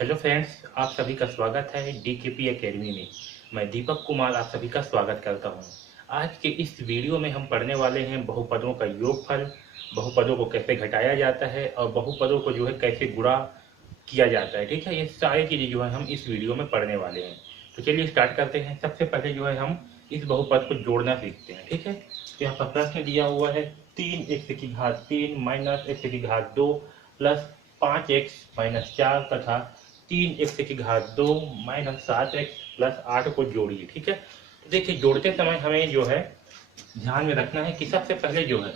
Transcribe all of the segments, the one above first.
Hello friends, आप सभी का स्वागत है डीकेपी एकेडमी में। मैं दीपक कुमार आप सभी का स्वागत करता हूं। आज के इस वीडियो में हम पढ़ने वाले हैं बहुपदों का योगफल, बहुपदों को कैसे घटाया जाता है और बहुपदों को जो है कैसे गुणा किया जाता है। ठीक है, ये सारी चीज़ें जो है हम इस वीडियो में पढ़ने वाले हैं। तो चलिए स्टार्ट करते हैं। सबसे पहले जो है हम इस बहुपद को जोड़ना सीखते हैं। ठीक है, तो यहाँ पर प्रश्न दिया हुआ है 3x⁻³ minus x⁻² plus 5x−4 तथा 3x⁻² माइनस 7x प्लस 8 को जोड़िए। ठीक है, तो देखिए जोड़ते समय हमें जो है ध्यान में रखना है कि सबसे पहले जो है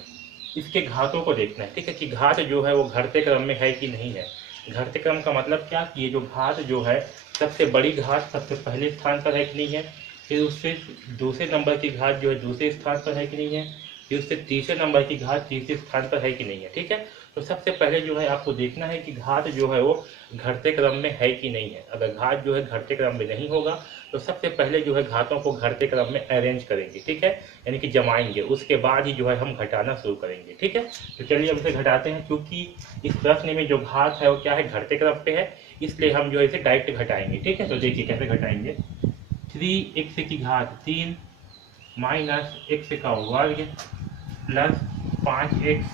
इसके घातों को देखना है। ठीक है, कि घात जो है वो घटते क्रम में है कि नहीं है। घटते क्रम का मतलब क्या कि ये जो घात जो है सबसे बड़ी घात सबसे पहले स्थान पर है कि नहीं है, फिर उससे दूसरे नंबर की घात जो है दूसरे स्थान पर है कि नहीं है, फिर उससे तीसरे नंबर की घात तीसरे स्थान पर है कि नहीं है। ठीक है, तो सबसे पहले जो है आपको देखना है कि घात जो है वो घटते क्रम में है कि नहीं है। अगर घात जो है घटते क्रम में नहीं होगा तो सबसे पहले जो है घातों को घटते क्रम में अरेंज करेंगे। ठीक है, यानी कि जमाएंगे, उसके बाद ही जो है हम घटाना शुरू करेंगे। ठीक है, तो चलिए अब इसे घटाते हैं। क्योंकि इस प्रश्न में जो घात है वो क्या है, घटते क्रम पे है, इसलिए हम जो है इसे डायरेक्ट घटाएंगे। ठीक है, तो देखिए कैसे घटाएंगे। 3x⁻³ minus x² plus 5x।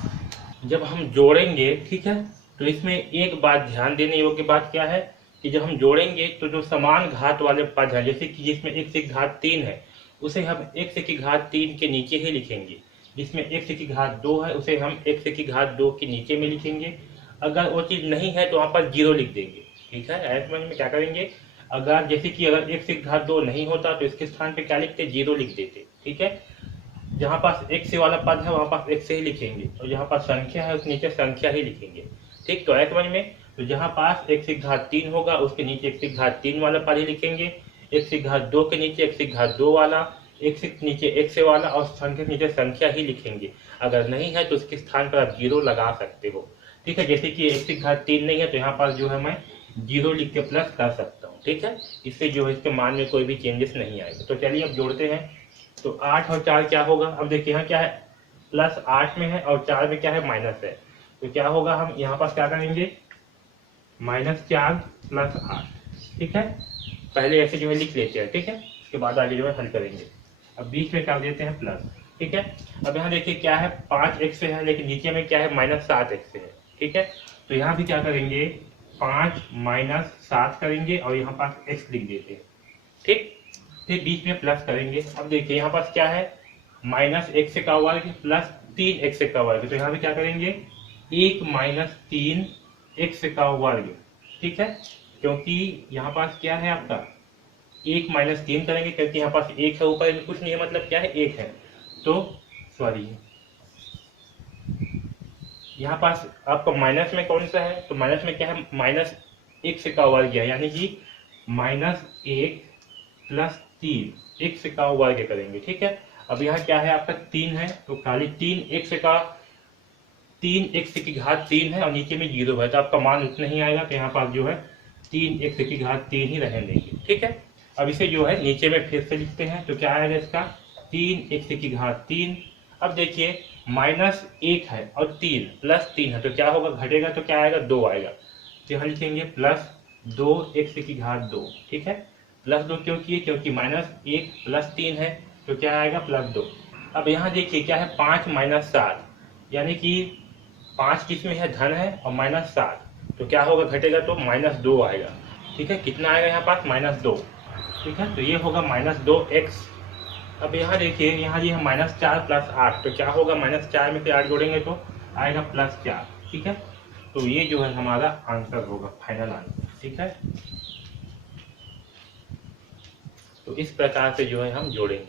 जब हम जोड़ेंगे, ठीक है, तो इसमें एक बात ध्यान देने योग्य बात क्या है कि जब हम जोड़ेंगे तो जो समान घात वाले पद हैं, जैसे कि जिसमें x⁻³ है उसे हम x⁻³ के नीचे ही लिखेंगे। जिसमें x⁻² है उसे हम x⁻² के नीचे में लिखेंगे। अगर वो चीज़ नहीं है तो वहाँ पर 0 लिख देंगे। ठीक है, ऐसे समझ में क्या करेंगे, अगर जैसे कि अगर x⁻² नहीं होता तो इसके स्थान पे क्या लिखते, 0 लिख देते। ठीक है, जहाँ पास x वाला पद है वहाँ पास x से ही लिखेंगे और जहाँ पास संख्या है उसके नीचे संख्या ही लिखेंगे। ठीक, तो समझ में, तो जहाँ पास x⁻³ होगा उसके नीचे x⁻³ वाला पद ही लिखेंगे, x⁻² के नीचे x⁻² वाला, x के नीचे x वाला और संख्या के नीचे संख्या ही लिखेंगे। अगर नहीं है तो उसके स्थान पर आप 0 लगा सकते हो। ठीक है, जैसे कि x⁻³ नहीं है तो यहाँ पास जो है मैं 0 लिख के प्लस कर सकता हूँ। ठीक है, इससे जो है इसके मान में कोई भी चेंजेस नहीं आएगा। तो चलिए अब जोड़ते हैं। तो 8 और 4 क्या होगा, अब देखिए यहाँ क्या है, प्लस 8 में है और 4 में क्या है, माइनस है। तो क्या होगा, हम यहाँ पास क्या करेंगे, -4 प्लस 8। ठीक है, पहले ऐसे जो है लिख लेते हैं। ठीक है, उसके बाद आगे जो है हल करेंगे। अब बीच में कर देते हैं प्लस। ठीक है, अब यहाँ देखिए क्या है, 5x है लेकिन नीचे में क्या है, -7x है। ठीक है, तो यहाँ भी क्या करेंगे, 5 माइनस 7 करेंगे और यहाँ पास x लिख देते हैं। ठीक, फिर बीच में प्लस करेंगे। अब देखिए यहाँ पास क्या है, -x² प्लस 3x²। तो यहाँ पे क्या करेंगे, 1 माइनस 3x²। ठीक है, क्योंकि यहाँ पास क्या है आपका 1 माइनस 3 करेंगे क्योंकि यहाँ पास 1 है, ऊपर में कुछ नहीं है, मतलब क्या है 1 है। तो सॉरी, यहाँ पास आपका माइनस में कौन सा है, तो माइनस में क्या है, -x² है, यानी कि -1 प्लस 3x² करेंगे। ठीक है, अब यहाँ क्या है आपका 3 है तो खाली 3x⁻³ है और नीचे में 0 है, तो आपका मान उतना ही आएगा। तो यहाँ पास जो है 3x⁻³ ही रहने देंगे। ठीक है, अब इसे जो है नीचे में फिर से लिखते हैं। तो क्या आएगा इसका, 3x⁻³। अब देखिए -1 है और 3 प्लस 3 है तो क्या होगा, घटेगा तो क्या आएगा, 2 आएगा। तो यहाँ लिखेंगे +2x⁻²। ठीक है, +2 क्यों किए, क्योंकि -1 प्लस 3 है तो क्या आएगा, +2। अब यहाँ देखिए क्या है, 5 माइनस 7, यानी कि 5 किस में है, धन है, और -7 तो क्या होगा, घटेगा तो -2 आएगा। ठीक है, कितना आएगा यहाँ पास, -2। ठीक है, तो ये होगा -2x। अब यहाँ देखिए, यहाँ ये है -4 प्लस 8 तो क्या होगा, -4 में से 8 जोड़ेंगे तो आएगा +4। ठीक है, तो ये जो है हमारा आंसर होगा, फाइनल आंसर। ठीक है, तो इस प्रकार से जो है हम जोड़ेंगे।